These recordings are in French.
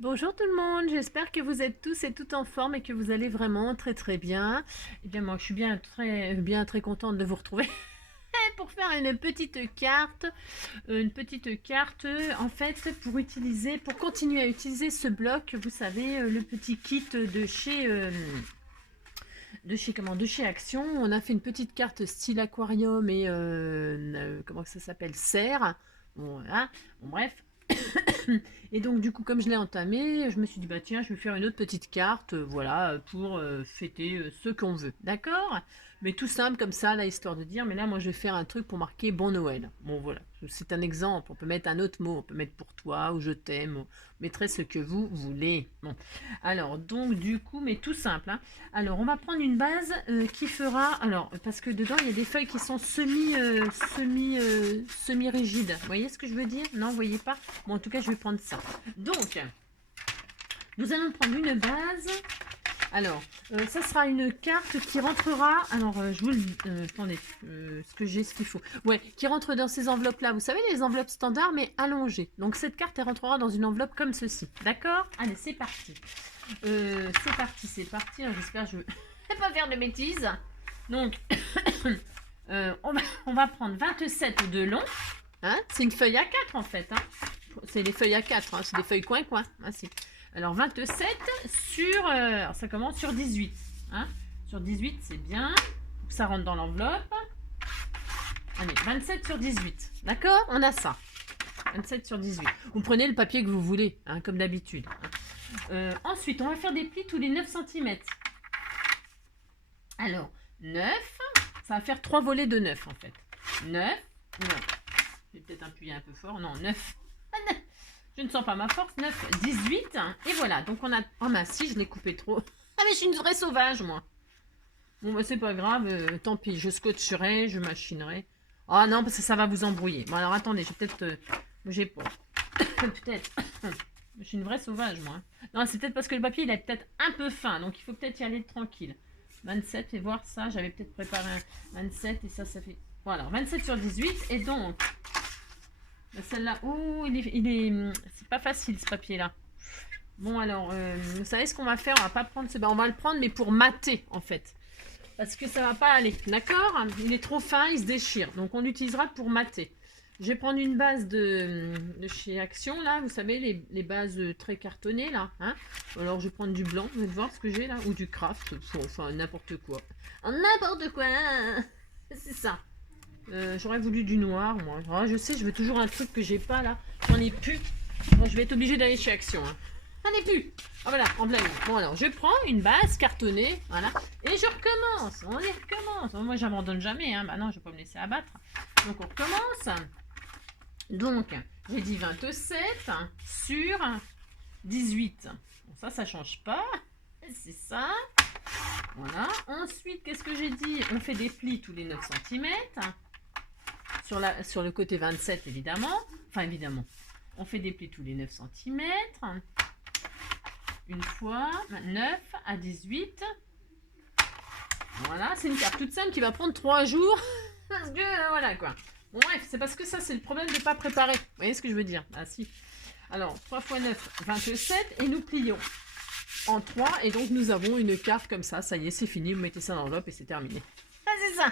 Bonjour tout le monde, j'espère que vous êtes tous et toutes en forme et que vous allez vraiment très très bien. Eh bien moi je suis bien très contente de vous retrouver pour faire une petite carte en fait pour continuer à utiliser ce bloc, vous savez le petit kit de chez Action. On a fait une petite carte style aquarium et comment ça s'appelle, serre. Bon, voilà. Bon, bref. Et donc du coup comme je l'ai entamé, je me suis dit bah tiens je vais faire une autre petite carte, voilà, pour fêter ce qu'on veut, d'accord. Mais tout simple comme ça, là, histoire de dire, mais là moi je vais faire un truc pour marquer bon Noël. Bon voilà, c'est un exemple, on peut mettre un autre mot, on peut mettre pour toi ou je t'aime, ou mettrez ce que vous voulez. Bon, alors donc du coup, mais tout simple, hein. Alors on va prendre une base qui fera, alors parce que dedans il y a des feuilles qui sont semi rigides, vous voyez ce que je veux dire? Non, vous voyez pas? Bon, en tout cas, je vais prendre ça. Donc, nous allons prendre une base. Alors, ça sera une carte qui rentrera. Alors, je vous le. Attendez, ce que j'ai, ce qu'il faut. Ouais, qui rentre dans ces enveloppes-là. Vous savez, les enveloppes standards, mais allongées. Donc, cette carte, elle rentrera dans une enveloppe comme ceci. D'accord? Allez, c'est parti. C'est parti. Alors, j'espère que je ne vais pas faire de bêtises. Donc, on va prendre 27 de long. Hein, c'est une feuille à 4 en fait. Hein. C'est des feuilles à 4, hein, c'est des feuilles coin-coin. Hein, alors 27 sur. Alors ça commence sur 18. Hein. Sur 18, c'est bien. Ça rentre dans l'enveloppe. Allez, 27 sur 18. D'accord? On a ça. 27 sur 18. Vous prenez le papier que vous voulez, hein, comme d'habitude. Ensuite, on va faire des plis tous les 9 cm. Alors, 9, ça va faire 3 volets de 9 en fait. 9, 9. Je vais peut-être appuyer un peu fort. Non, 9. Je ne sens pas ma force. 9, 18. Et voilà. Donc on a. Oh mince, si je l'ai coupé trop. Ah mais je suis une vraie sauvage, moi. Bon, bah c'est pas grave. Tant pis. Je scotcherai, je machinerai. Ah non, parce que ça va vous embrouiller. Bon, alors attendez, j'ai peut-être. J'ai pas. Peut-être. Je suis une vraie sauvage, moi. Non, c'est peut-être parce que le papier, il est peut-être un peu fin. Donc il faut peut-être y aller tranquille. 27, et voir ça. J'avais peut-être préparé un 27 et ça fait. Voilà, 27 sur 18. Et donc, celle-là, oh, c'est pas facile ce papier-là. Bon alors, vous savez ce qu'on va faire? On va pas prendre on va le prendre mais pour mater en fait, parce que ça va pas aller, d'accord? Il est trop fin, il se déchire, donc on l'utilisera pour mater. Je vais prendre une base de chez Action là, vous savez les bases très cartonnées là, hein. Alors je vais prendre du blanc, vous allez voir ce que j'ai là, ou du craft, enfin n'importe quoi. N'importe quoi, c'est ça. J'aurais voulu du noir, moi. Ah, je sais, je veux toujours un truc que j'ai pas là. J'en ai plus. Bon, je vais être obligée d'aller chez Action. Hein. J'en ai plus. Ah voilà, en blanc. Bon alors, je prends une base cartonnée, voilà, et je recommence. On y recommence. Moi, j'abandonne jamais. Hein. Bah non, je vais pas me laisser abattre. Donc on recommence. Donc, j'ai dit 27 sur 18. Bon, ça change pas. C'est ça. Voilà. Ensuite, qu'est-ce que j'ai dit? On fait des plis tous les 9 cm. Sur le côté 27, évidemment. Enfin, évidemment. On fait des plis tous les 9 cm. Une fois. 9 à 18. Voilà. C'est une carte toute simple qui va prendre 3 jours. Parce que, voilà quoi. Bon, bref, c'est parce que ça, c'est le problème de ne pas préparer. Vous voyez ce que je veux dire? Ah, si. Alors, 3 x 9, 27. Et nous plions en 3. Et donc, nous avons une carte comme ça. Ça y est, c'est fini. Vous mettez ça dans l'enveloppe et c'est terminé. Ah, c'est ça.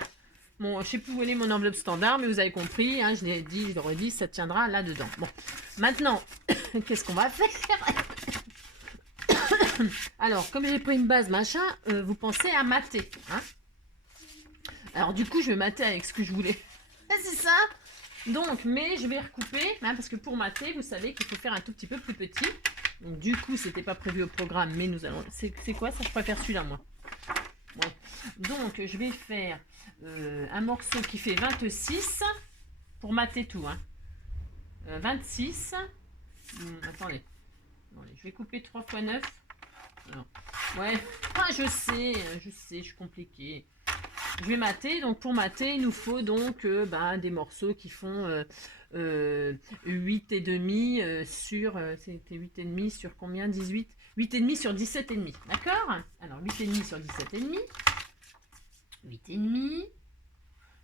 Bon, je sais plus où est mon enveloppe standard, mais vous avez compris, hein, je l'ai dit, je l'aurais dit, ça tiendra là-dedans. Bon, maintenant, qu'est-ce qu'on va faire? Alors, comme j'ai pris une base machin, vous pensez à mater. Hein. Alors, du coup, je vais mater avec ce que je voulais. C'est ça. Donc, mais je vais recouper, hein, parce que pour mater, vous savez qu'il faut faire un tout petit peu plus petit. Donc, du coup, c'était pas prévu au programme, mais nous allons... C'est quoi ça? Je préfère celui-là, moi. Ouais. Donc, je vais faire un morceau qui fait 26 pour mater tout. Hein. 26. Attendez. Je vais couper 3 x 9. Alors, ouais. Ah, je sais, je suis compliqué. Je vais mater. Donc, pour mater, il nous faut donc des morceaux qui font 8,5 sur... C'était 8,5 sur combien? 18. 8,5 sur 17,5. D'accord? Alors, 8,5 sur 17,5. 8,5.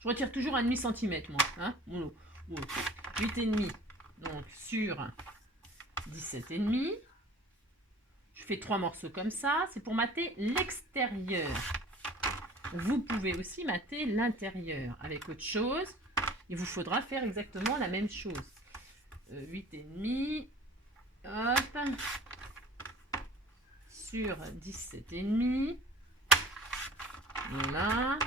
Je retire toujours un demi-centimètre, moi. Hein, 8,5 donc sur 17,5. fais 3 morceaux comme ça, c'est pour mater l'extérieur. Vous pouvez aussi mater l'intérieur avec autre chose. Il vous faudra faire exactement la même chose. 8,5, hop, sur 17,5. Voilà,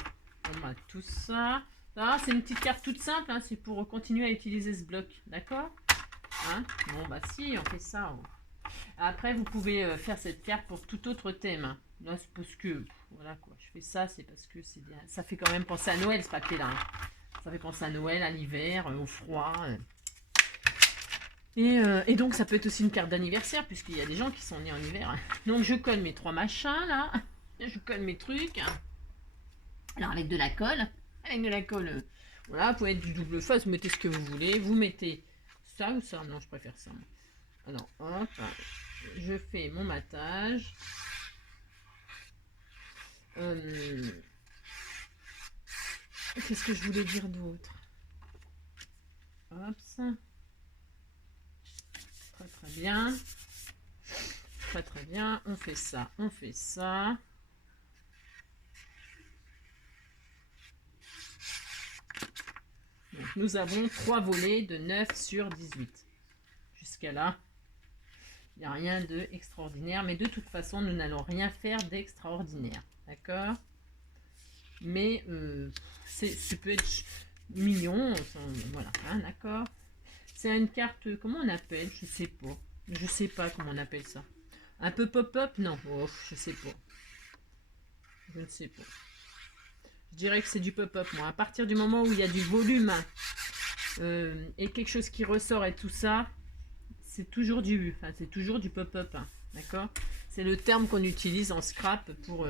on mate tout ça. Là, c'est une petite carte toute simple, hein, c'est pour continuer à utiliser ce bloc, d'accord, hein? Bon, bah si, on fait ça. Après, vous pouvez faire cette carte pour tout autre thème. Hein. Là, c'est parce que, voilà quoi, je fais ça, c'est parce que c'est bien. Ça fait quand même penser à Noël, ce papier-là. Hein. Ça fait penser à Noël, à l'hiver, au froid. Et donc, ça peut être aussi une carte d'anniversaire, puisqu'il y a des gens qui sont nés en hiver. Hein. Donc, je colle mes 3 machins, là. Je colle mes trucs. Alors, avec de la colle. Avec de la colle, voilà, vous pouvez être du double face, vous mettez ce que vous voulez. Vous mettez ça ou ça? Non, je préfère ça. Alors, hop, je fais mon matage. Qu'est-ce que je voulais dire d'autre? Hop, ça. Très très bien. Très très bien. On fait ça, on fait ça. Donc, nous avons 3 volets de 9 sur 18. Jusqu'à là, il n'y a rien d'extraordinaire. Mais de toute façon, nous n'allons rien faire d'extraordinaire. D'accord? Mais ça peut être mignon. Voilà, hein, d'accord? C'est une carte, comment on appelle? Je sais pas. Je sais pas comment on appelle ça. Un peu pop-up? Non. Oh, je sais pas. Je ne sais pas. Je dirais que c'est du pop-up, moi. À partir du moment où il y a du volume et quelque chose qui ressort et tout ça, c'est toujours du pop-up. Hein, d'accord? C'est le terme qu'on utilise en scrap pour...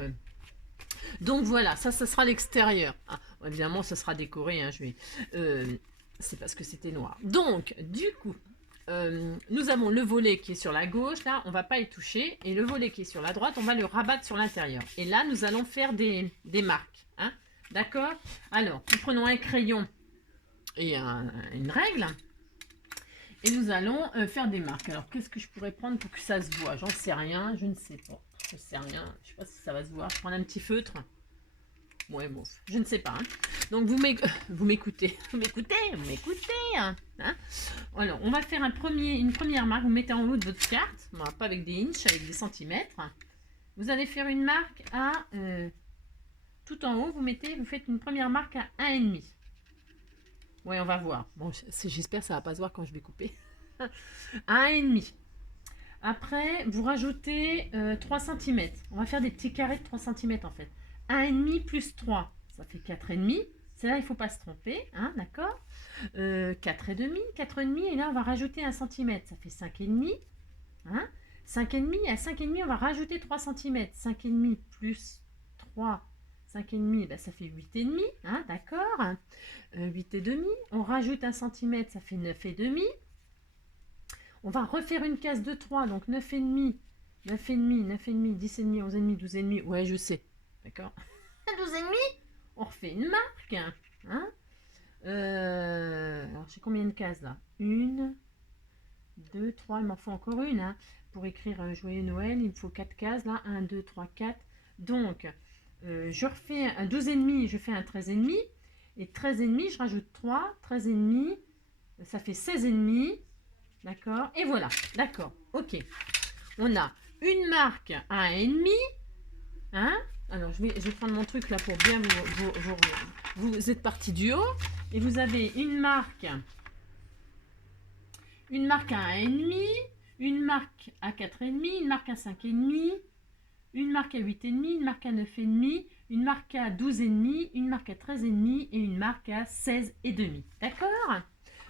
Donc voilà, ça sera l'extérieur. Ah, évidemment, ça sera décoré. Hein, c'est parce que c'était noir. Donc, du coup, nous avons le volet qui est sur la gauche. Là, on va pas y toucher. Et le volet qui est sur la droite, on va le rabattre sur l'intérieur. Et là, nous allons faire des marques. Hein, d'accord? Alors, nous prenons un crayon et une règle. Et nous allons faire des marques. Alors, qu'est-ce que je pourrais prendre pour que ça se voit? J'en sais rien, je ne sais pas. Je sais rien, je sais pas si ça va se voir. Je prends un petit feutre. Ouais, bon, je ne sais pas. Hein. Donc, vous m'écoutez. Vous m'écoutez. Hein. Alors, on va faire une première marque. Vous mettez en haut de votre carte. Bon, pas avec des inches, avec des centimètres. Vous allez faire une marque à... tout en haut, vous faites une première marque à 1,5. Ouais, on va voir. Bon, j'espère que ça va pas se voir quand je vais couper. 1,5. Après, vous rajoutez 3 cm. On va faire des petits carrés de 3 cm en fait. 1,5 plus 3, ça fait 4,5. C'est là, il ne faut pas se tromper, hein, d'accord? 4,5, 4,5, et là, on va rajouter 1 cm. Ça fait 5,5. Hein? 5,5, à 5,5, on va rajouter 3 cm. 5,5 plus 3, 5,5, ben, ça fait 8,5, hein, d'accord? 8,5, on rajoute 1 cm, ça fait 9,5. On va refaire une case de 3, donc 9,5, 9,5, 9,5, 10,5, 11,5, 12,5. Ouais, je sais, d'accord? 12,5, on refait une marque. Hein, alors, j'ai combien de cases là? 1, 2, 3, il m'en faut encore une. Hein. Pour écrire Joyeux Noël, il me faut 4 cases là. 1, 2, 3, 4. Donc, je refais un 12,5, je fais un 13,5. Et 13,5, je rajoute 3, 13,5, ça fait 16,5. D'accord? Et voilà, d'accord, ok. On a une marque à 1,5. Hein? Alors, je vais prendre mon truc là pour bien vous êtes parti du haut. Et vous avez une marque à 1,5, une marque à 4,5, une marque à 5,5, une marque à 8,5, une marque à 9,5, une marque à 12,5, une marque à 13,5 et une marque à 16,5. D'accord?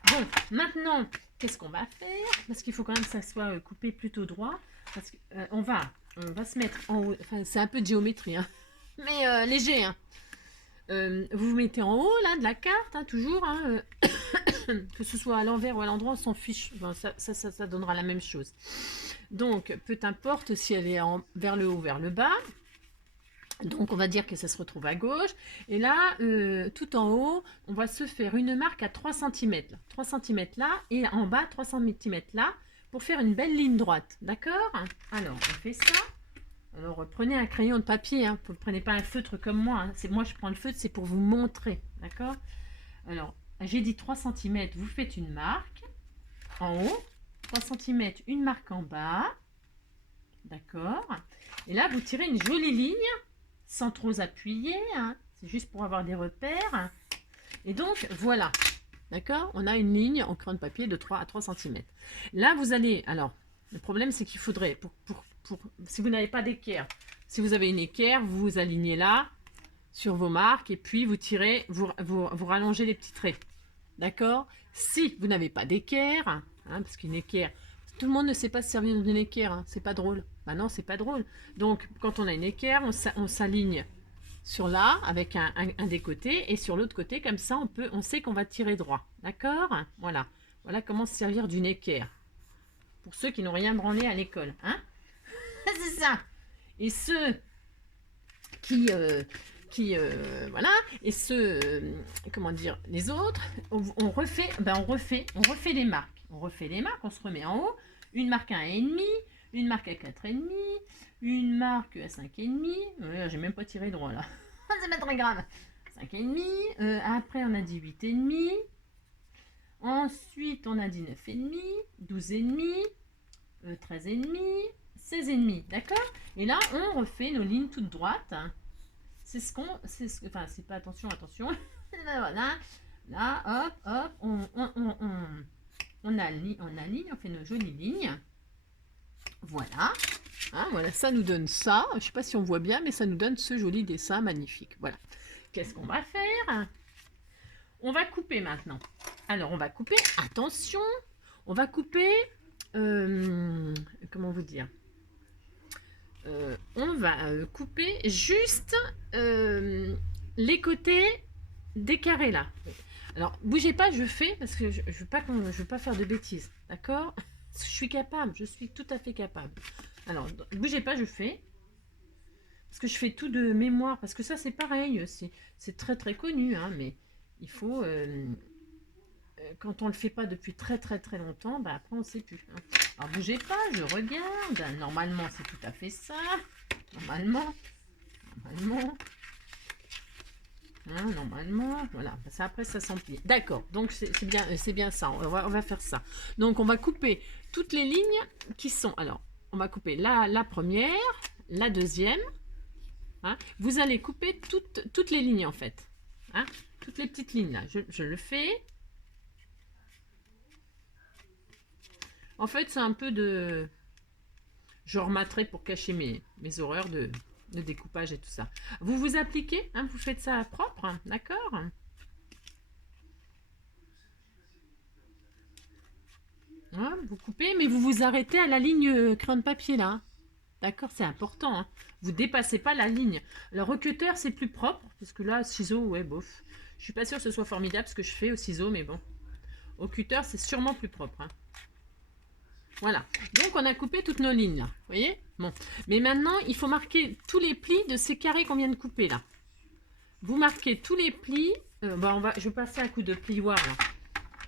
Bon, maintenant, qu'est-ce qu'on va faire? Parce qu'il faut quand même que ça soit coupé plutôt droit. Parce qu'on va se mettre en haut. Enfin, c'est un peu de géométrie, hein, mais léger. Hein. Vous vous mettez en haut, là, de la carte, hein, toujours. Hein, que ce soit à l'envers ou à l'endroit, on s'en fiche. Bon, ça donnera la même chose. Donc, peu importe si elle est vers le haut ou vers le bas. Donc, on va dire que ça se retrouve à gauche. Et là, tout en haut, on va se faire une marque à 3 cm. 3 cm là, et en bas, 3 cm là, pour faire une belle ligne droite. D'accord? Alors, on fait ça. Alors, prenez un crayon de papier. Hein. Vous ne prenez pas un feutre comme moi. Hein. Moi, je prends le feutre, c'est pour vous montrer. D'accord? Alors, j'ai dit 3 cm. Vous faites une marque en haut. 3 cm, une marque en bas. D'accord? Et là, vous tirez une jolie ligne sans trop appuyer. Hein. C'est juste pour avoir des repères. Et donc, voilà. D'accord? On a une ligne en crayon de papier de 3 à 3 cm. Là, vous allez... Alors, le problème, c'est qu'il faudrait... si vous n'avez pas d'équerre, si vous avez une équerre, vous vous alignez là, sur vos marques, et puis vous tirez, vous rallongez les petits traits. D'accord? Si vous n'avez pas d'équerre, hein, parce qu'une équerre... Tout le monde ne sait pas se servir d'une équerre. Hein, c'est pas drôle. Bah non, c'est pas drôle. Donc, quand on a une équerre, on s'aligne sur là avec un des côtés et sur l'autre côté, comme ça on sait qu'on va tirer droit. D'accord? Voilà. Voilà comment se servir d'une équerre. Pour ceux qui n'ont rien branlé à l'école. Hein? C'est ça. Et ceux voilà. Et ceux, comment dire, les autres, on refait les marques. On refait les marques, on se remet en haut. Une marque à 1,5, une marque à 4,5, une marque à 5,5. Ouais, j'ai même pas tiré droit là. C'est pas très grave. 5,5. Après, on a dit 8,5. Ensuite, on a dit 9,5, 12,5, 13,5, 16,5. D'accord? Et là, on refait nos lignes toutes droites. C'est ce qu'on... Enfin, c'est pas... Attention. Voilà. Là, hop. On aligne, on fait nos jolies lignes. Voilà. Hein, voilà, ça nous donne ça. Je ne sais pas si on voit bien, mais ça nous donne ce joli dessin magnifique. Voilà. Qu'est-ce qu'on va faire? On va couper maintenant. Alors, on va couper. Attention. On va couper... comment vous dire? On va couper juste les côtés des carrés là. Alors, bougez pas, je fais, parce que je veux pas faire de bêtises, d'accord? Je suis capable, je suis tout à fait capable. Alors, bougez pas, je fais. Parce que je fais tout de mémoire, parce que ça, c'est pareil, c'est très très connu, hein, mais il faut... quand on le fait pas depuis très longtemps, bah après, on ne sait plus. Hein. Alors, bougez pas, je regarde. Normalement, c'est tout à fait ça. Normalement. Hein, normalement, voilà. Ça, après, ça s'emplit. D'accord. Donc, c'est bien ça. On va faire ça. Donc, on va couper toutes les lignes qui sont... Alors, on va couper la première, la deuxième. Hein. Vous allez couper toutes les lignes, en fait. Hein. Toutes les petites lignes, là. Je le fais. En fait, c'est un peu de... Je rematterai pour cacher mes horreurs de découpage et tout ça. Vous vous appliquez, hein, vous faites ça propre, hein, d'accord? Hein, vous coupez, mais vous vous arrêtez à la ligne crayon de papier, là. Hein. D'accord, c'est important. Hein. Vous dépassez pas la ligne. Le recuteur, c'est plus propre, parce que là, ciseaux, ouais, bof. Je suis pas sûre que ce soit formidable ce que je fais au ciseau, mais bon. Au cutter, c'est sûrement plus propre. Hein. Voilà. Donc, on a coupé toutes nos lignes, là. Vous voyez? Bon. Mais maintenant, il faut marquer tous les plis de ces carrés qu'on vient de couper, là. Vous marquez tous les plis. Je vais passer un coup de plioir, là.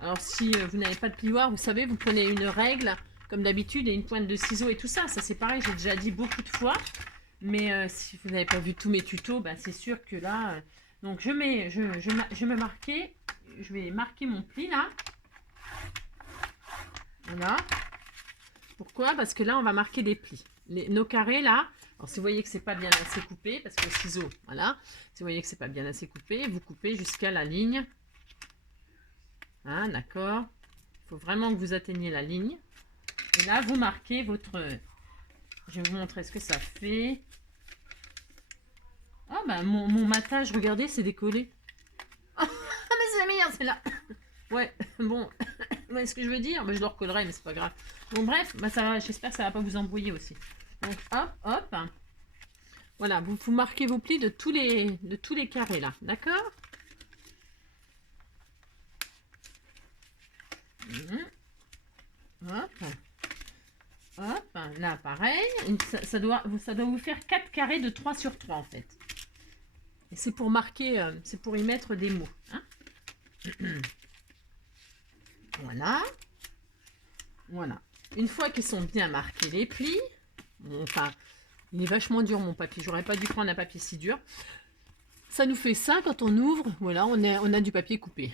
Alors, si vous n'avez pas de plioir, vous savez, vous prenez une règle, comme d'habitude, et une pointe de ciseaux et tout ça. Ça, c'est pareil, j'ai déjà dit beaucoup de fois. Mais si vous n'avez pas vu tous mes tutos, bah, c'est sûr que là... donc, je vais marquer mon pli, là. Voilà. Pourquoi? Parce que là, on va marquer des plis. Nos carrés, là, alors si vous voyez que c'est pas bien assez coupé, parce que le ciseau, voilà. Si vous voyez que c'est pas bien assez coupé, vous coupez jusqu'à la ligne. Hein, d'accord? Il faut vraiment que vous atteigniez la ligne. Et là, vous marquez votre... Je vais vous montrer ce que ça fait. Ah, bah, mon matage, regardez, c'est décollé. Ah, mais c'est la meilleure, celle-là. Ouais, bon... ce que je veux dire, je le recollerai, mais c'est pas grave. Bon, bref, j'espère que ça va pas vous embrouiller aussi. Donc, hop. Voilà, vous marquez vos plis de tous les carrés, là. D'accord? Hop. Là, pareil. Ça doit vous faire 4 carrés de 3 sur 3, en fait. Et c'est pour marquer, c'est pour y mettre des mots. Hein. Voilà. une fois qu'ils sont bien marqués les plis, bon, enfin, il est vachement dur mon papier, j'aurais pas dû prendre un papier si dur. Ça nous fait ça quand on ouvre, voilà, on a du papier coupé.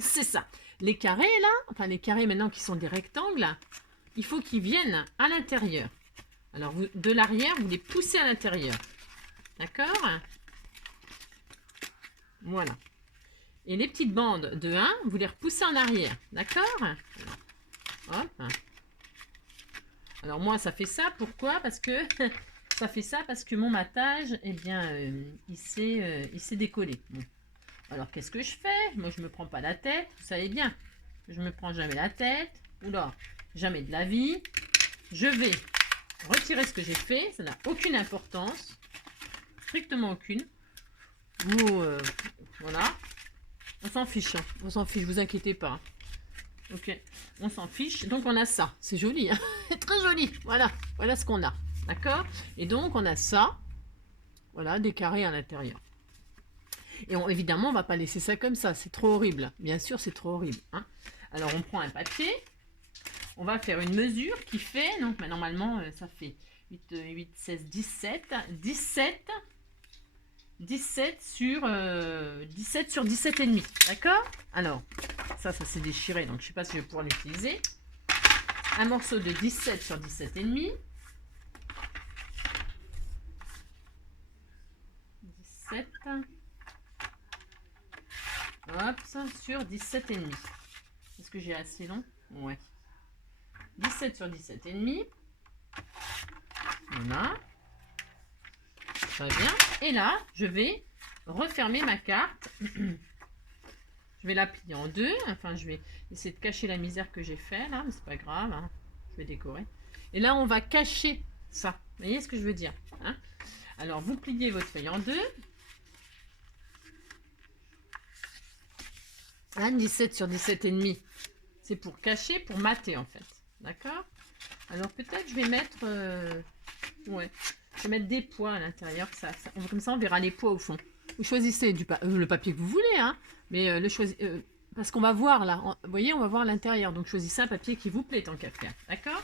C'est ça. Les carrés là, enfin les carrés maintenant qui sont des rectangles, il faut qu'ils viennent à l'intérieur. Alors vous, de l'arrière, vous les poussez à l'intérieur. D'accord? Voilà. Et les petites bandes de 1, vous les repoussez en arrière. D'accord? Hop. Alors moi, ça fait ça. Pourquoi? Parce que ça fait ça parce que mon matage, eh bien, il s'est décollé. Bon. Alors qu'est-ce que je fais? Moi, je me prends pas la tête. Vous savez bien, je me prends jamais la tête. Oula, jamais de la vie. Je vais retirer ce que j'ai fait. Ça n'a aucune importance, strictement aucune. Vous, voilà. On s'en fiche, hein. On s'en fiche, vous inquiétez pas. Ok, on s'en fiche. Donc on a ça, c'est joli, hein. Très joli. Voilà, voilà ce qu'on a, d'accord. Et donc on a ça, voilà, des carrés à l'intérieur. Et évidemment, on va pas laisser ça comme ça, c'est trop horrible. Bien sûr, c'est trop horrible, hein. Alors on prend un papier, on va faire une mesure qui fait, donc bah, normalement ça fait 8, 16, 17, 17 sur 17 et demi, d'accord. Alors ça s'est déchiré, donc je sais pas si je vais pouvoir l'utiliser. Un morceau de 17 sur 17 et demi, 17, hop, ça, sur 17 et demi. Est-ce que j'ai assez long? Ouais. 17 sur 17 et demi. Voilà. Très bien. Et là, je vais refermer ma carte. Je vais la plier en deux. Enfin, je vais essayer de cacher la misère que j'ai fait là, mais c'est pas grave, hein. Je vais décorer. Et là, on va cacher ça. Vous voyez ce que je veux dire, hein? Alors, vous pliez votre feuille en deux. Hein, 17 sur 17 et demi. C'est pour cacher, pour mater en fait. D'accord? Alors, peut-être je vais mettre... ouais. Je vais mettre des pois à l'intérieur. Comme ça, on verra les pois au fond. Vous choisissez le papier que vous voulez, hein. Mais parce qu'on va voir là. Vous voyez, on va voir l'intérieur. Donc, choisissez un papier qui vous plaît tant qu'à faire. D'accord?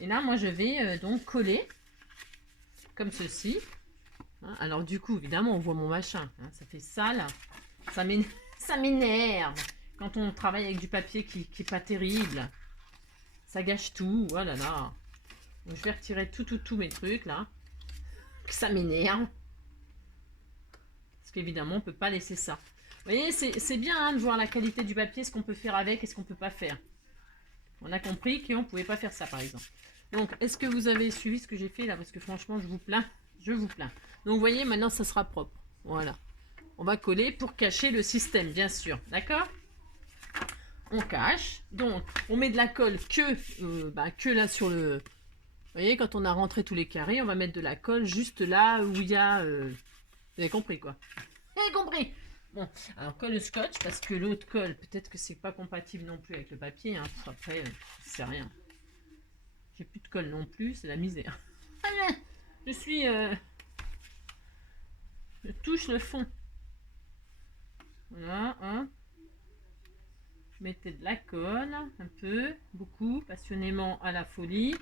Et là, moi, je vais donc coller comme ceci. Hein, alors, du coup, évidemment, on voit mon machin. Hein, ça fait sale. Ça m'énerve. Quand on travaille avec du papier qui n'est pas terrible. Ça gâche tout. Oh là là. Donc, je vais retirer tous mes trucs là. Ça m'énerve. Parce qu'évidemment, on ne peut pas laisser ça. Vous voyez, c'est bien hein, de voir la qualité du papier, ce qu'on peut faire avec et ce qu'on ne peut pas faire. On a compris qu'on ne pouvait pas faire ça, par exemple. Donc, est-ce que vous avez suivi ce que j'ai fait là? Parce que franchement, je vous plains. Je vous plains. Donc, vous voyez, maintenant, ça sera propre. Voilà. On va coller pour cacher le système, bien sûr. D'accord? On cache. Donc, on met de la colle que là sur le... Vous voyez, quand on a rentré tous les carrés, on va mettre de la colle juste là où il y a... Vous avez compris, quoi? Vous avez compris? Bon, alors colle le scotch, parce que l'autre colle, peut-être que c'est pas compatible non plus avec le papier. Hein. Après, c'est rien. J'ai plus de colle non plus, c'est la misère. Je suis... Je touche le fond. Voilà, hein. Mettez de la colle, un peu, beaucoup, passionnément à la folie.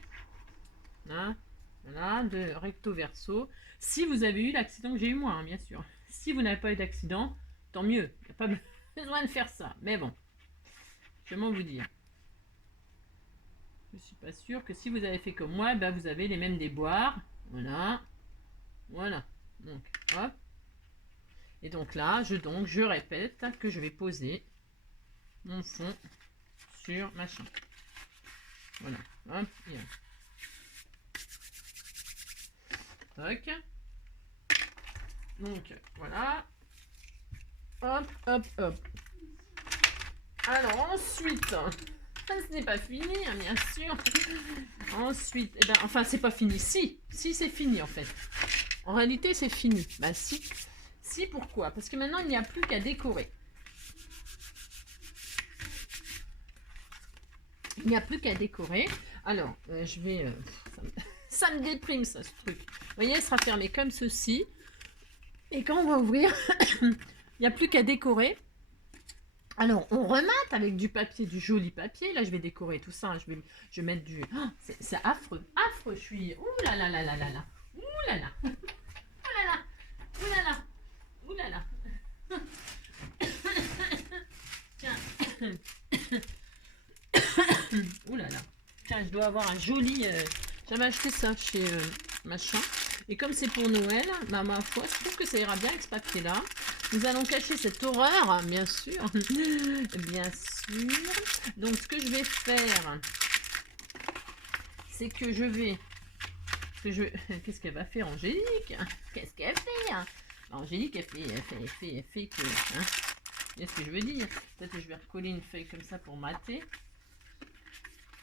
Hein, voilà, de recto verso. Si vous avez eu l'accident que j'ai eu moi, hein, bien sûr. Si vous n'avez pas eu d'accident, tant mieux. Il n'y a pas besoin de faire ça. Mais bon, comment vous dire? Je suis pas sûre que si vous avez fait comme moi, ben vous avez les mêmes déboires. Voilà. Voilà. Donc, hop. Et donc là, je répète que je vais poser mon fond sur machin. Voilà. Hop. Et hop. Tac. Donc, voilà. Hop, hop, hop. Alors, ensuite, ce n'est pas fini, hein, bien sûr. Ensuite, eh ben, enfin, c'est pas fini. Si, c'est fini, en fait. En réalité, c'est fini. Bah, si. Si, pourquoi? Parce que maintenant, il n'y a plus qu'à décorer. Il n'y a plus qu'à décorer. Alors, je vais... ça me déprime, ça, ce truc. Vous voyez, elle sera fermée comme ceci. Et quand on va ouvrir, il n'y a plus qu'à décorer Alors, on remate avec du papier, du joli papier. Là, je vais décorer tout ça. Je vais mettre du... Oh, c'est affreux, affreux. Je suis... Ouh là là là là là là. Ouh là là. Ouh là là. Ouh là là. Ouh là là. Tiens. Ouh là là. Tiens, je dois avoir un joli... J'avais acheté ça chez machin. Et comme c'est pour Noël, bah, ma foi, je trouve que ça ira bien avec ce papier-là. Nous allons cacher cette horreur, bien sûr. Bien sûr. Donc, ce que je vais faire, c'est que je vais... Qu'est-ce qu'elle va faire, Angélique? Qu'est-ce qu'elle fait? Angélique, elle fait que... Hein, c'est ce que je veux dire. Peut-être que je vais recoller une feuille comme ça pour mater.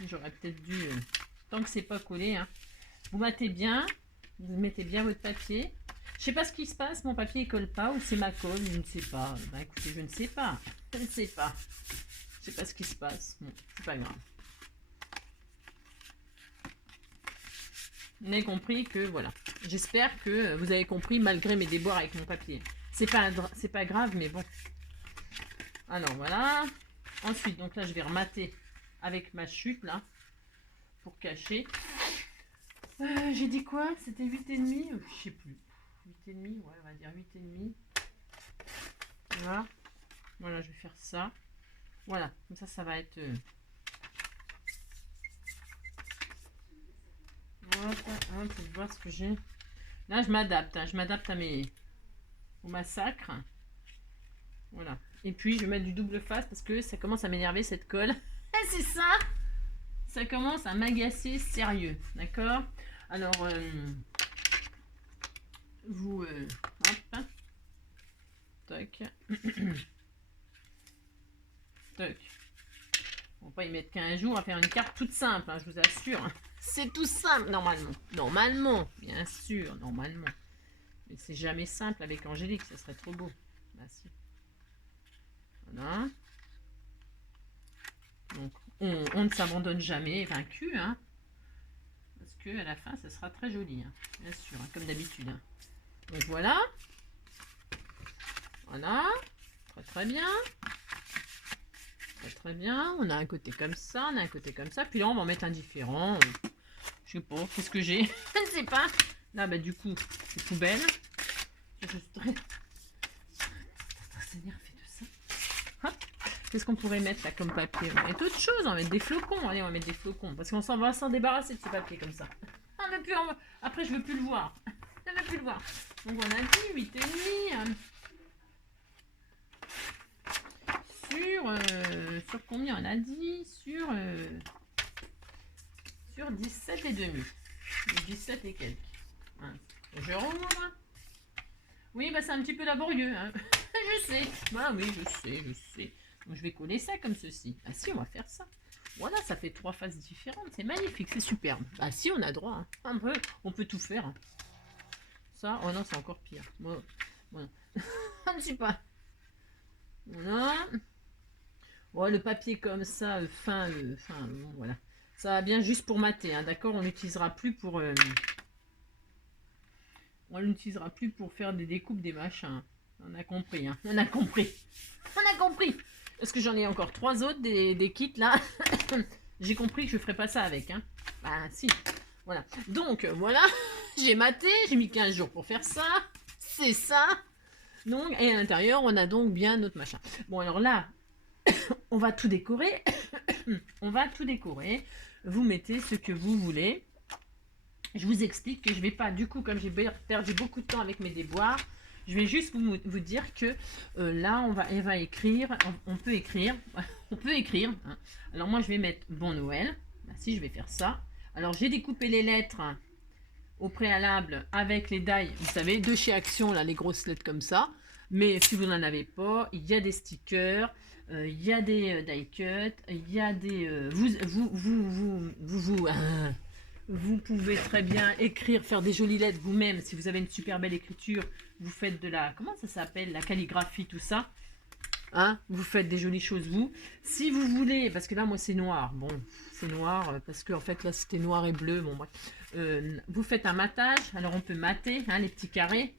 J'aurais peut-être dû... tant que c'est pas collé, hein. Vous matez bien. Vous mettez bien votre papier. Je sais pas ce qui se passe, mon papier il colle pas ou c'est ma colle, je ne sais pas. Bah écoutez, je ne sais pas. Je ne sais pas. Je sais pas ce qui se passe. Bon, c'est pas grave. Vous avez compris que voilà. J'espère que vous avez compris malgré mes déboires avec mon papier. C'est pas grave, mais bon. Alors voilà. Ensuite, donc là je vais remater avec ma chute là pour cacher. J'ai dit quoi? C'était 8,5? Je sais plus. 8,5, ouais, on va dire 8,5. Voilà. Voilà, je vais faire ça. Voilà, comme ça va être... Hop, pour voir ce que j'ai. Là, je m'adapte. Hein, je m'adapte à au massacre. Voilà. Et puis, je vais mettre du double face parce que ça commence à m'énerver cette colle. C'est ça! Ça commence à m'agacer sérieux. D'accord? Alors, hop. Toc. Toc. On va pas y mettre qu'un jour à faire une carte toute simple, hein, je vous assure. C'est tout simple, normalement. Normalement, bien sûr, normalement. Mais c'est jamais simple avec Angélique, ça serait trop beau. Bah, si. Voilà. Donc, on ne s'abandonne jamais, vaincu, hein. Parce que à la fin, ça sera très joli, hein, bien sûr, hein, comme d'habitude. Hein. Donc voilà. Voilà. Très très bien. Très très bien. On a un côté comme ça, on a un côté comme ça. Puis là, on va en mettre un différent. Je sais pas, qu'est-ce que j'ai? Je ne sais pas. Là, bah du coup, c'est poubelle. Je suis très... Seigneur, fait de ça. Hop. Qu'est-ce qu'on pourrait mettre là comme papier? On va mettre autre chose, on va mettre des flocons. Allez, on va mettre des flocons. Parce qu'on va s'en débarrasser de ce papier comme ça. Après, je veux plus le voir. Je veux plus le voir. Donc, on a dit 8,5. Sur combien on a dit? Sur 17,5. 17 et quelques. Hein. Je rouvre. Oui, bah c'est un petit peu laborieux. Hein. Je sais. Bah oui, je sais. Donc, je vais coller ça comme ceci. Ah si, on va faire ça. Voilà, ça fait 3 faces différentes. C'est magnifique, c'est superbe. Ah si, on a droit. Hein. On peut tout faire. Hein. Ça, oh non, c'est encore pire. Bon, voilà. Je ne sais pas. Voilà. Bon, le papier comme ça, fin, bon, voilà. Ça va bien juste pour mater, hein, d'accord? On n'utilisera plus pour... on l'utilisera plus pour faire des découpes, des machins. On a compris, hein. On a compris. On a compris. Parce que j'en ai encore 3 autres, des kits, là. J'ai compris que je ne ferai pas ça avec, hein. Bah, si. Voilà. Donc, voilà. J'ai maté. J'ai mis 15 jours pour faire ça. C'est ça. Donc, et à l'intérieur, on a donc bien notre machin. Bon, alors là... on va tout décorer. On va tout décorer. Vous mettez ce que vous voulez. Je vous explique que je vais pas, du coup, comme j'ai perdu beaucoup de temps avec mes déboires, je vais juste vous dire que là, elle va écrire. On peut écrire. On peut écrire. Hein. Alors moi, je vais mettre Bon Noël. Ben, si, je vais faire ça. Alors, j'ai découpé les lettres au préalable avec les die, vous savez, de chez Action, là, les grosses lettres comme ça. Mais si vous n'en avez pas, il y a des stickers. Il y a des die cut, il y a des... vous pouvez très bien écrire, faire des jolies lettres vous-même. Si vous avez une super belle écriture, vous faites de la... Comment ça s'appelle? La calligraphie, tout ça. Hein? Vous faites des jolies choses, vous. Si vous voulez, parce que là, moi, c'est noir. Bon, c'est noir, parce que en fait, là, c'était noir et bleu. Bon, bref. Vous faites un matage. Alors, on peut mater, hein, les petits carrés.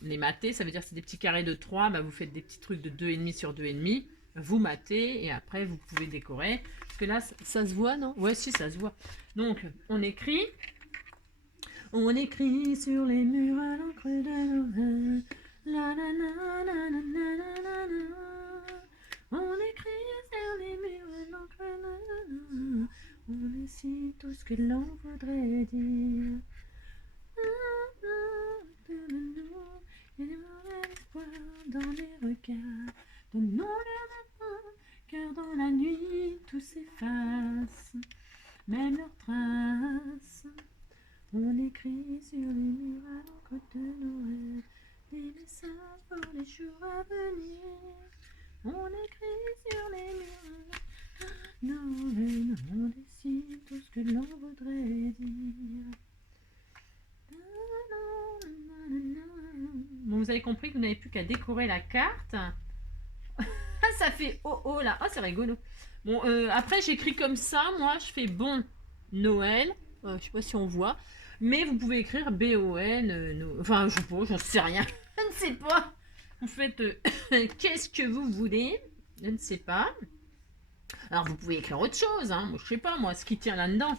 Les mater, ça veut dire que c'est des petits carrés de 3. Bah, vous faites des petits trucs de 2,5 sur 2,5. vous matez et après vous pouvez décorer. Parce que là, ça se voit, non? Ouais, si, ça se voit. Donc, on écrit sur les murs à l'encre de Noël. La la la la la la la la la. On écrit sur les murs à l'encre de Noël. On dessine tout ce que l'on voudrait dire. Dans les regards, donnons-leur matin, car dans la nuit tout s'efface, même leurs traces. On écrit sur les murs à l'encre de Noël des messages pour les jours à venir. On écrit sur les murs à Noël, on dessine tout ce que l'on voudrait dire. Bon, vous avez compris que vous n'avez plus qu'à décorer la carte. Ça fait oh oh là. Oh, c'est rigolo. Bon, après, j'écris comme ça. Moi, je fais bon Noël. Je sais pas si on voit. Mais vous pouvez écrire B-O-N. Enfin, je sais pas, j'en sais rien. Je ne sais pas. Vous faites qu'est-ce que vous voulez. Je ne sais pas. Alors, vous pouvez écrire autre chose. Hein. Moi, je sais pas, moi, ce qui tient là-dedans.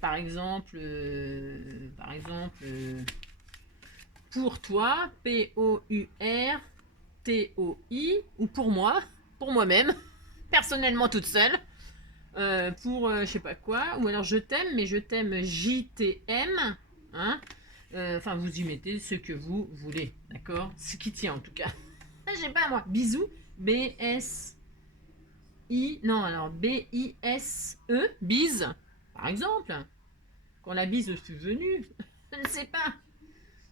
Par exemple, pour toi, P-O-U-R-T-O-I, ou pour moi, pour moi-même, personnellement toute seule, pour je sais pas quoi, ou alors je t'aime, mais je t'aime J-T-M, hein, enfin vous y mettez ce que vous voulez, d'accord, ce qui tient en tout cas. Je sais pas moi, bisous, B-S-I, non alors B-I-S-E, bise. Par exemple, quand la bise fut venue, je ne sais pas.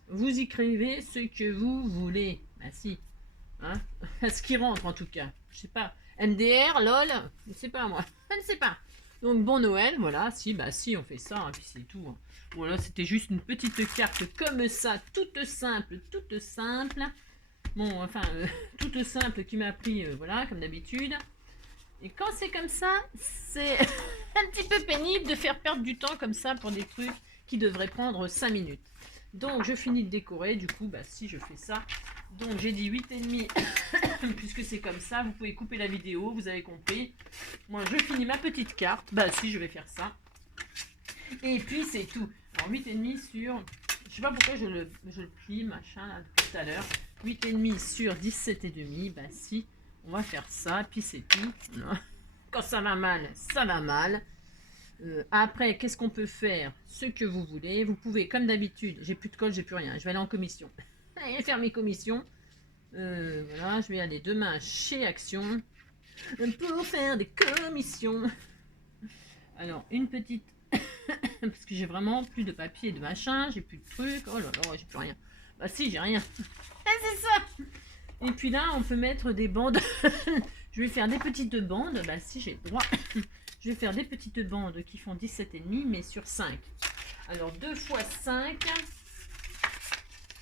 Vous écrivez ce que vous voulez. Bah si. Hein, ce qui rentre en tout cas. Je sais pas. MDR, LOL, je ne sais pas moi. Je ne sais pas. Donc bon Noël, voilà. Si, bah si, on fait ça, hein, puis c'est tout. Hein. Voilà, c'était juste une petite carte comme ça, toute simple, toute simple. Bon, enfin, toute simple qui m'a pris, voilà, comme d'habitude. Et quand c'est comme ça, c'est un petit peu pénible de faire perdre du temps comme ça pour des trucs qui devraient prendre 5 minutes. Donc je finis de décorer, du coup, bah si je fais ça. Donc j'ai dit 8,5 puisque c'est comme ça, vous pouvez couper la vidéo, vous avez compris. Moi je finis ma petite carte, bah si je vais faire ça. Et puis c'est tout. Alors 8,5 sur, je sais pas pourquoi je le plie, machin, là, depuis tout à l'heure. 8,5 sur 17,5, bah si. On va faire ça, puis c'est tout. Quand ça va mal, ça va mal. Après, qu'est-ce qu'on peut faire? Ce que vous voulez. Vous pouvez, comme d'habitude, j'ai plus de colle, j'ai plus rien. Je vais aller en commission. Allez faire mes commissions. Voilà, je vais aller demain chez Action pour faire des commissions. Alors, une petite... Parce que j'ai vraiment plus de papier et de machin. J'ai plus de trucs. Oh là là, j'ai plus rien. Bah si, j'ai rien. C'est ça. Et puis là, on peut mettre des bandes. Je vais faire des petites bandes. Bah si, j'ai le droit. Je vais faire des petites bandes qui font 17,5, mais sur 5. Alors, 2 fois 5.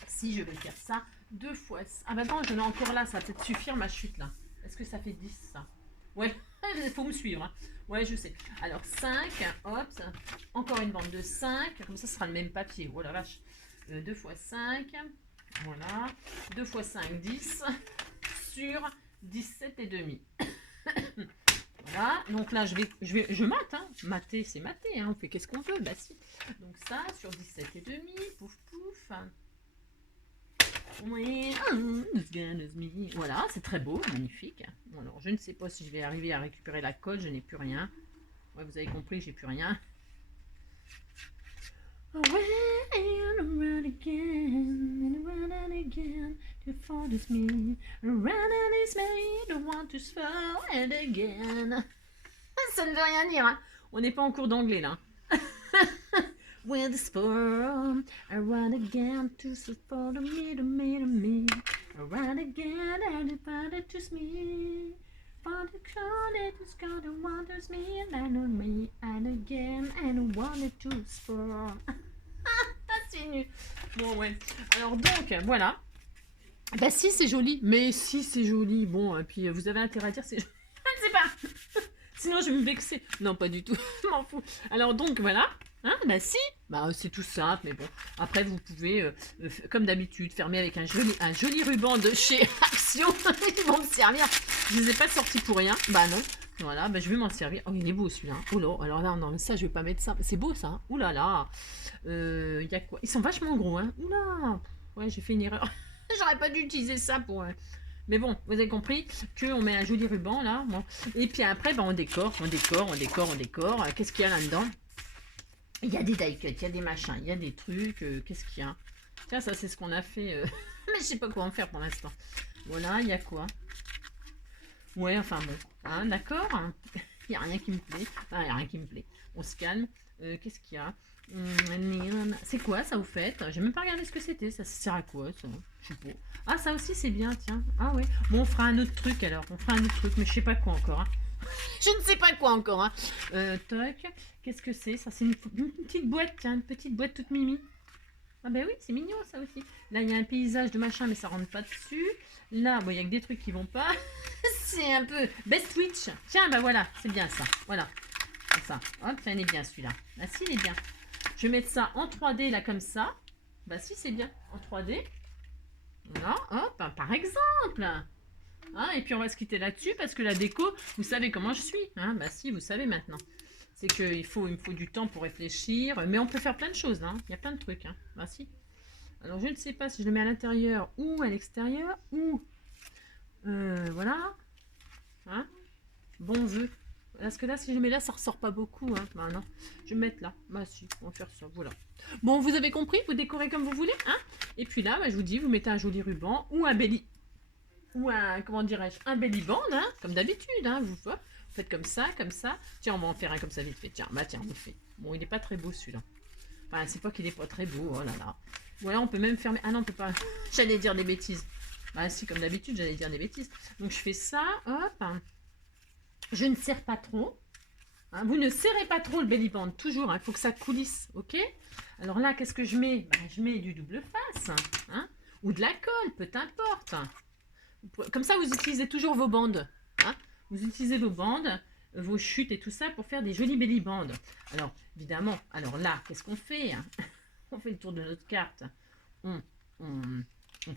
Si je vais faire ça, 2 fois... Ah bah non, j'en ai encore là, ça va peut-être suffire ma chute là. Est-ce que ça fait 10 ça? Ouais, il faut me suivre. Hein. Ouais, je sais. Alors, 5, hop, encore une bande de 5. Comme ça, ce sera le même papier. Oh la vache. 2 fois 5. Voilà, 2 fois 5, 10 sur 17,5. Voilà, donc là je mate, hein. Mater c'est mater, hein. On fait qu'est-ce qu'on veut, bah si. Donc ça sur 17,5, pouf pouf. Oui, voilà, c'est très beau, magnifique. Alors je ne sais pas si je vais arriver à récupérer la colle, je n'ai plus rien. Ouais, vous avez compris, j'ai plus rien. Around again, to force me. Around and it's me, don't want to fall and again. Ça ne veut rien dire, hein. On n'est pas en cours d'anglais là. With the spur, around again, to support me, to me, to me. Around again, everybody to me. For the crown, it is God who wonders me, and on me, and again, and wanted to spur. C'est nul. Bon, ouais. Alors, donc, voilà. Bah, si, c'est joli. Mais si, c'est joli. Bon, et puis vous avez intérêt à dire c'est joli. Je ne sais pas. Sinon, je vais me vexer. Non, pas du tout. Je m'en fous. Alors, donc, voilà. Hein, bah si, bah c'est tout simple, mais bon. Après, vous pouvez, comme d'habitude, fermer avec un joli ruban de chez Action. Ils vont me servir. Je ne les ai pas sortis pour rien. Bah non. Voilà, bah je vais m'en servir. Oh, il est beau celui-là. Oh là, alors là, non, mais ça, je vais pas mettre ça. C'est beau ça. Ouh là là. Il y a quoi? Ils sont vachement gros, hein. Ouh là. Ouais, j'ai fait une erreur. J'aurais pas dû utiliser ça pour. Mais bon, vous avez compris qu'on met un joli ruban là. Bon. Et puis après, bah, on décore. Qu'est-ce qu'il y a là-dedans? Il y a des die cuts, il y a des machins, il y a des trucs. Qu'est-ce qu'il y a? Tiens, ça c'est ce qu'on a fait. Mais je sais pas quoi en faire pour l'instant. Voilà, il y a quoi? Ouais, enfin bon. Hein, d'accord. Il n'y a rien qui me plaît. Enfin, il n'y a rien qui me plaît. On se calme. Qu'est-ce qu'il y a? C'est quoi ça vous faites? J'ai même pas regardé ce que c'était. Ça sert à quoi ça? Je sais pas. Ah, ça aussi c'est bien, tiens. Ah ouais. Bon, on fera un autre truc alors. On fera un autre truc, mais je sais pas quoi encore. Hein. Je ne sais pas quoi encore. Hein. Toc. Qu'est-ce que c'est? Ça, c'est une petite boîte, tiens, une petite boîte toute mimi. Ah ben oui, c'est mignon ça aussi. Là, il y a un paysage de machin, mais ça rentre pas dessus. Là, bon, il y a que des trucs qui vont pas. C'est un peu Best Witch. Tiens, bah voilà, c'est bien ça. Voilà. Comme ça. Hop, il est bien celui-là. Ah si, il est bien. Je vais mettre ça en 3D là comme ça. Bah si, c'est bien. En 3D. Voilà, hop, par exemple. Hein, et puis on va se quitter là-dessus parce que la déco, vous savez comment je suis. Hein, bah si, vous savez maintenant. C'est qu'il me faut du temps pour réfléchir. Mais on peut faire plein de choses. Hein. Il y a plein de trucs. Hein. Bah si. Alors je ne sais pas si je le mets à l'intérieur ou à l'extérieur. Ou... voilà. Hein, bon vœu. Parce que là, si je le mets là, ça ressort pas beaucoup. Hein. Bah non. Je vais mettre là. Bah si, on va faire ça. Voilà. Bon, vous avez compris. Vous décorez comme vous voulez. Hein. Et puis là, bah, je vous dis, vous mettez un joli ruban ou un belly. Ou un, comment dirais-je, un belly band, hein, comme d'habitude, hein, vous faites comme ça, comme ça. Tiens, on va en faire un comme ça vite fait. Tiens, bah tiens, on le fait. Bon, il n'est pas très beau celui-là. Enfin, c'est pas qu'il est pas très beau, oh là là. Voilà, on peut même fermer. Ah non, on peut pas. J'allais dire des bêtises. Bah si, comme d'habitude, j'allais dire des bêtises. Donc je fais ça, hop. Je ne serre pas trop. Hein, vous ne serrez pas trop le belly band, toujours. Il faut que ça coulisse, ok? Alors là, qu'est-ce que je mets? Bah, je mets du double face, hein, ou de la colle, peu importe. Comme ça, vous utilisez toujours vos bandes. Hein, vous utilisez vos bandes, vos chutes et tout ça pour faire des jolies belly bandes. Alors, évidemment, alors là, qu'est-ce qu'on fait? Hein? On fait le tour de notre carte. On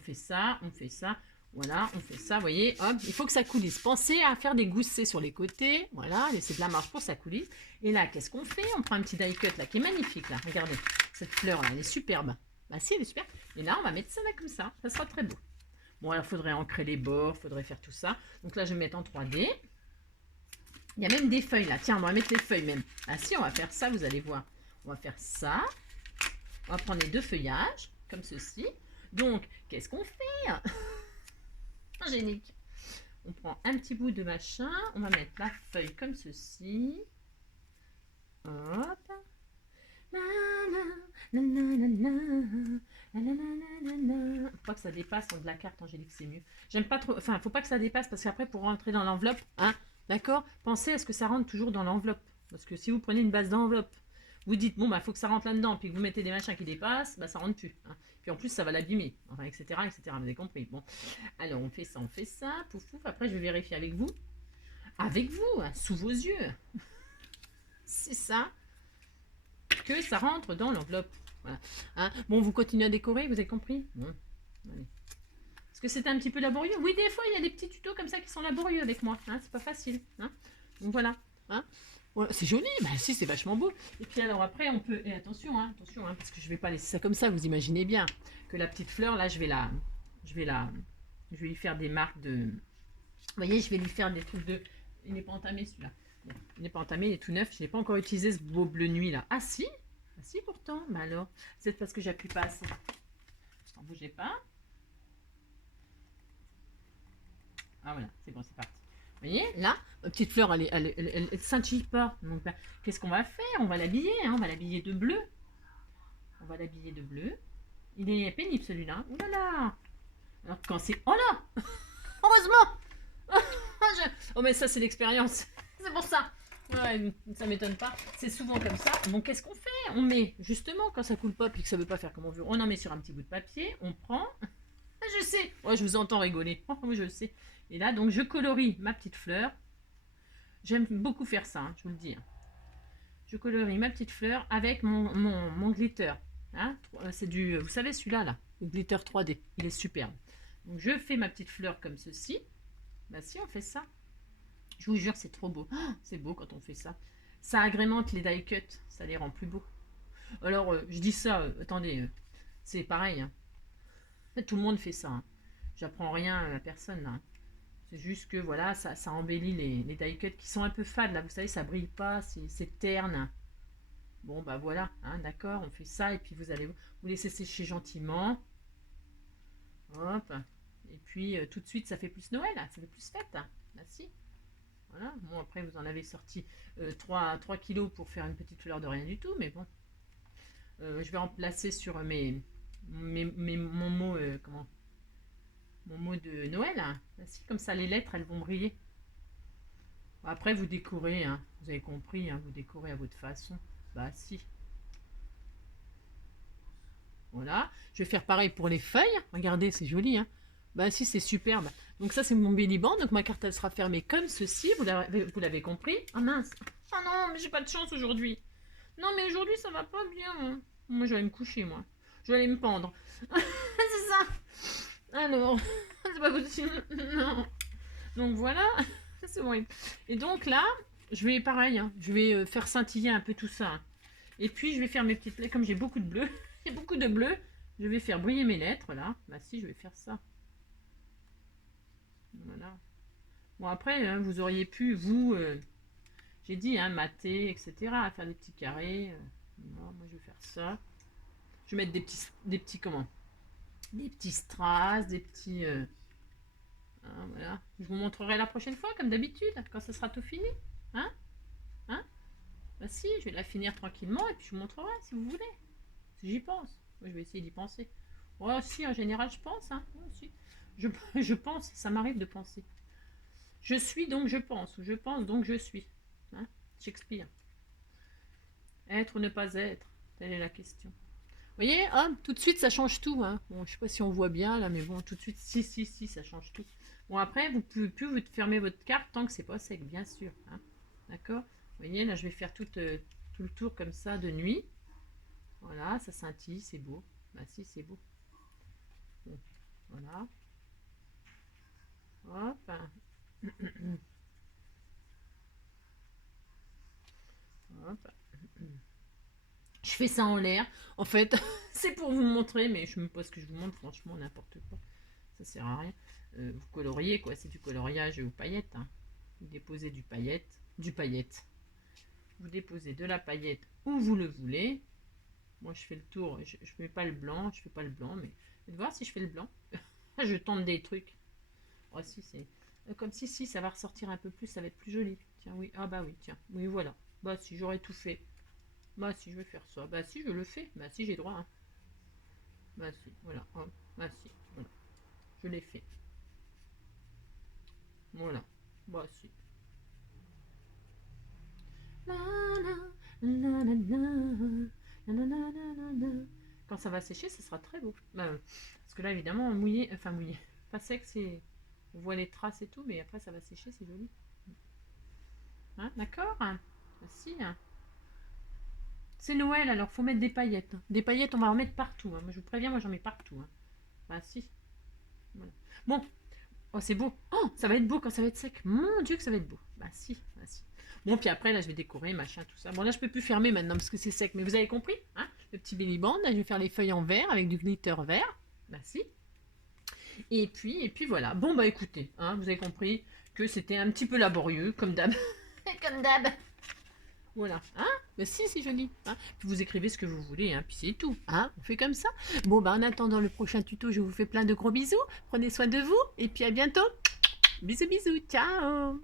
fait ça, on fait ça. Voilà, on fait ça, vous voyez, hop, il faut que ça coulisse. Pensez à faire des goussets sur les côtés. Voilà, laissez de la marge pour que ça coulisse. Et là, qu'est-ce qu'on fait? On prend un petit die cut là, qui est magnifique, là. Regardez, cette fleur là, elle est superbe. Bah si, elle est superbe. Et là, on va mettre ça là comme ça. Ça sera très beau. Bon, alors, il faudrait ancrer les bords, il faudrait faire tout ça. Donc là, je vais mettre en 3D. Il y a même des feuilles, là. Tiens, on va mettre les feuilles, même. Ah si, on va faire ça, vous allez voir. On va faire ça. On va prendre les deux feuillages, comme ceci. Donc, qu'est-ce qu'on fait? Génique. On prend un petit bout de machin. On va mettre la feuille comme ceci. Hop. Faut pas que ça dépasse de la carte, Angélique, c'est mieux. J'aime pas trop, enfin, faut pas que ça dépasse parce qu'après pour rentrer dans l'enveloppe, hein, d'accord, pensez à ce que ça rentre toujours dans l'enveloppe. Parce que si vous prenez une base d'enveloppe, vous dites, bon, bah, faut que ça rentre là-dedans, puis que vous mettez des machins qui dépassent, bah, ça rentre plus. Hein. Puis en plus, ça va l'abîmer, enfin, etc., etc., vous avez compris. Bon, alors on fait ça, pouf, pouf, après je vais vérifier avec vous, hein, sous vos yeux. C'est ça. Que ça rentre dans l'enveloppe. Voilà. Hein, bon, vous continuez à décorer, vous avez compris? Bon, allez. Est-ce que c'était un petit peu laborieux? Oui, des fois, il y a des petits tutos comme ça qui sont laborieux avec moi. Hein, c'est pas facile. Hein. Donc voilà. Hein. Voilà. C'est joli, bah si, c'est vachement beau. Et puis alors après, on peut... Et attention, hein, parce que je vais pas laisser ça comme ça, vous imaginez bien que la petite fleur, là, je vais lui faire des marques de... Vous voyez, je vais lui faire des trucs de... Il n'est pas entamé celui-là. Bon, il n'est pas entamé, il est tout neuf. Je n'ai pas encore utilisé ce beau bleu nuit là. Ah si, pourtant. Mais alors, c'est parce que j'appuie pas assez. N'en bougez pas. Ah voilà, c'est bon, c'est parti. Vous voyez, là, ma petite fleur, elle scintille pas. Donc, bah, qu'est-ce qu'on va faire? On va l'habiller, hein, on va l'habiller de bleu. Il est pénible celui-là. Ouh là là. Alors quand c'est... Oh là. Heureusement. Oh mais ça c'est l'expérience. C'est pour ça. Ouais, ça m'étonne pas. C'est souvent comme ça. Bon, qu'est-ce qu'on fait? On met, justement, quand ça coule pas puis que ça veut pas faire comme on veut, on en met sur un petit bout de papier, on prend. Je sais. Ouais, je vous entends rigoler. Oui, je le sais. Et là, donc, je colorie ma petite fleur. J'aime beaucoup faire ça, hein, je vous le dis. je colorie ma petite fleur avec mon glitter. Hein, c'est du, vous savez celui-là, là, le glitter 3D, il est superbe. Donc je fais ma petite fleur comme ceci. Bah si, on fait ça. Je vous jure, c'est trop beau. Oh, c'est beau quand on fait ça. Ça agrémente les die cuts, ça les rend plus beaux. Alors, je dis ça, attendez, c'est pareil. Hein. Tout le monde fait ça. Hein. J'apprends rien à personne. Là. C'est juste que voilà, ça embellit les die cuts qui sont un peu fades. Là, vous savez, ça brille pas, c'est terne. Bon, bah voilà, hein, d'accord, on fait ça. Et puis vous allez vous laisser sécher gentiment. Hop. Et puis tout de suite, ça fait plus Noël, ça fait plus fête. Là, si. Voilà. Bon, après, vous en avez sorti 3 kilos pour faire une petite fleur de rien du tout, mais bon. Je vais remplacer sur mon mot, mon mot de Noël. Hein. Ainsi, comme ça, les lettres, elles vont briller. Après, vous décorez, hein. Vous avez compris, hein, vous décorez à votre façon. Bah, si. Voilà. Je vais faire pareil pour les feuilles. Regardez, c'est joli, hein. Bah, si, c'est superbe. Donc, ça, c'est mon belly band. Donc, ma carte, elle sera fermée comme ceci. Vous l'avez compris. Ah, mince. Ah non, mais j'ai pas de chance aujourd'hui. Non, mais aujourd'hui, ça va pas bien. Hein. Moi, je vais aller me coucher, moi. Je vais aller me pendre. C'est ça. Alors, c'est pas possible. Non. Donc, voilà. C'est bon. Et donc, là, je vais, pareil, hein, je vais faire scintiller un peu tout ça. Hein. Et puis, je vais faire mes petites lettres. Comme j'ai beaucoup de bleu, j'ai beaucoup de bleu, je vais faire briller mes lettres, là. Bah, si, je vais faire ça. Voilà. Bon, après, hein, vous auriez pu, vous... j'ai dit, hein, mater, etc. Faire des petits carrés. Non, moi, je vais faire ça. Je vais mettre des petits comment? Des petits strass, des petits... hein, voilà. Je vous montrerai la prochaine fois, comme d'habitude, quand ça sera tout fini. Hein? Hein? Bah si, je vais la finir tranquillement et puis je vous montrerai si vous voulez. Si j'y pense. Moi, je vais essayer d'y penser. Oh, si, en général, je pense. Hein. Oh, si. Je pense, ça m'arrive de penser. Je suis donc je pense, ou je pense donc je suis. Hein? Shakespeare. Être ou ne pas être, telle est la question. Vous voyez, hein, tout de suite, ça change tout. Hein. Bon, je sais pas si on voit bien, là, mais bon, tout de suite, si, ça change tout. Bon, après, vous pouvez plus vous fermer votre carte tant que c'est pas sec, bien sûr. Hein. D'accord? Vous voyez, là, je vais faire tout le tour comme ça de nuit. Voilà, ça scintille, c'est beau. Bah si, c'est beau. Bon, voilà. Hop. Hop. Je fais ça en l'air. En fait, c'est pour vous montrer, mais je me pose que je vous montre, franchement, n'importe quoi. Ça sert à rien. Vous coloriez, quoi. C'est du coloriage aux paillettes. Hein. Vous déposez du paillette. Vous déposez de la paillette où vous le voulez. Moi, je fais le tour. Je fais pas le blanc. Je fais pas le blanc, mais je vais voir si je fais le blanc. Je tente des trucs. Oh, si, c'est comme si ça va ressortir un peu plus. Ça va être plus joli. Tiens, oui. Ah, bah oui, tiens. Oui, voilà. Bah, si j'aurais tout fait. Bah, si je vais faire ça. Bah, si je le fais. Bah, si j'ai droit. Hein. Bah, si. Voilà. Oh, bah, si. Voilà. Je l'ai fait. Voilà. Bah, si. Quand ça va sécher, ça sera très beau. Bah, parce que là, évidemment, mouillé, enfin mouillé, pas sec, c'est, on voit les traces et tout, mais après ça va sécher, c'est joli. Hein, d'accord? Merci. C'est Noël, alors faut mettre des paillettes. Des paillettes, on va en mettre partout. Hein. Moi, je vous préviens, moi j'en mets partout. Hein. Bah si. Voilà. Bon. Oh, c'est beau. Oh, ça va être beau quand ça va être sec. Mon Dieu que ça va être beau. Bah si, bah si. Bon, puis après, là, je vais décorer, machin, tout ça. Bon, là, je peux plus fermer maintenant parce que c'est sec. Mais vous avez compris, hein? Le petit belly band. Là, je vais faire les feuilles en vert avec du glitter vert. Bah si. Et puis voilà. Bon, bah écoutez, hein, vous avez compris que c'était un petit peu laborieux, comme d'hab. Comme d'hab. Voilà. Hein? Bah si, c'est joli. Hein? Puis vous écrivez ce que vous voulez, hein? Puis c'est tout. Hein? On fait comme ça. Bon, bah en attendant le prochain tuto, je vous fais plein de gros bisous. Prenez soin de vous. Et puis à bientôt. Bisous, bisous. Ciao.